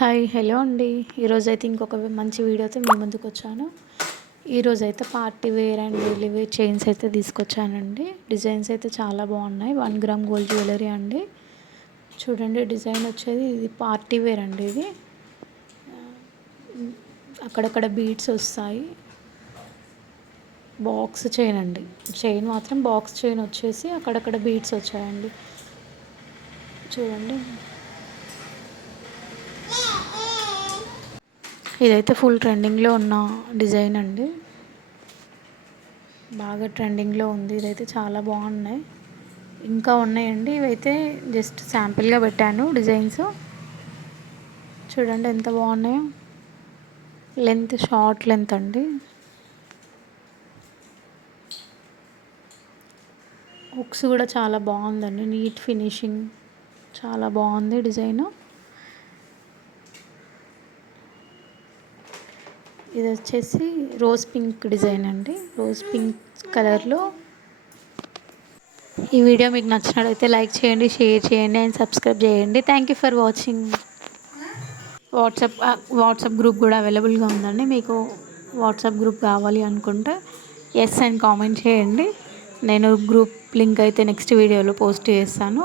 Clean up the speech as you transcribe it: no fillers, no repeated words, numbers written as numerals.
Hi hello అండి. ఈరోజైతే ఇంకొక మంచి వీడియోతో మీ ముందుకు వచ్చాను. ఈరోజైతే party wear and daily wear chains అయితే తీసుకొచ్చానండి. డిజైన్స్ అయితే చాలా బాగున్నాయి. 1 గ్రామ్ గోల్డ్ జ్యువెలరీ అండి. చూడండి, డిజైన్ వచ్చేది ఇది పార్టీ వేర్ అండి. ఇది అక్కడక్కడ బీడ్స్ వస్తాయి. బాక్స్ చైన్ అండి. చైన్ మాత్రం బాక్స్ చైన్ వచ్చేసి అక్కడక్కడ బీడ్స్ వచ్చాయండి. చూడండి, ఇదైతే ఫుల్ ట్రెండింగ్లో ఉన్న డిజైన్ అండి. బాగా ట్రెండింగ్లో ఉంది. ఇదైతే చాలా బాగున్నాయి. ఇంకా ఉన్నాయండి. ఇవైతే జస్ట్ శాంపిల్గా పెట్టాను డిజైన్స్. చూడండి ఎంత బాగున్నాయో. లెంత్ షార్ట్ లెంత్ అండి. హుక్స్ కూడా చాలా బాగుందండి. నీట్ ఫినిషింగ్, చాలా బాగుంది డిజైన్. ఇది వచ్చేసి రోజ్ పింక్ డిజైన్ అండి. రోజ్ పింక్ కలర్లో. ఈ వీడియో మీకు నచ్చినట్లయితే లైక్ చేయండి, షేర్ చేయండి అండ్ సబ్స్క్రైబ్ చేయండి. Thank you for watching. WhatsApp group కూడా అవైలబుల్గా ఉందండి. మీకు వాట్సాప్ గ్రూప్ కావాలి అనుకుంటే ఎస్ అని కామెంట్ చేయండి. నేను గ్రూప్ లింక్ అయితే నెక్స్ట్ వీడియోలో పోస్ట్ చేస్తాను.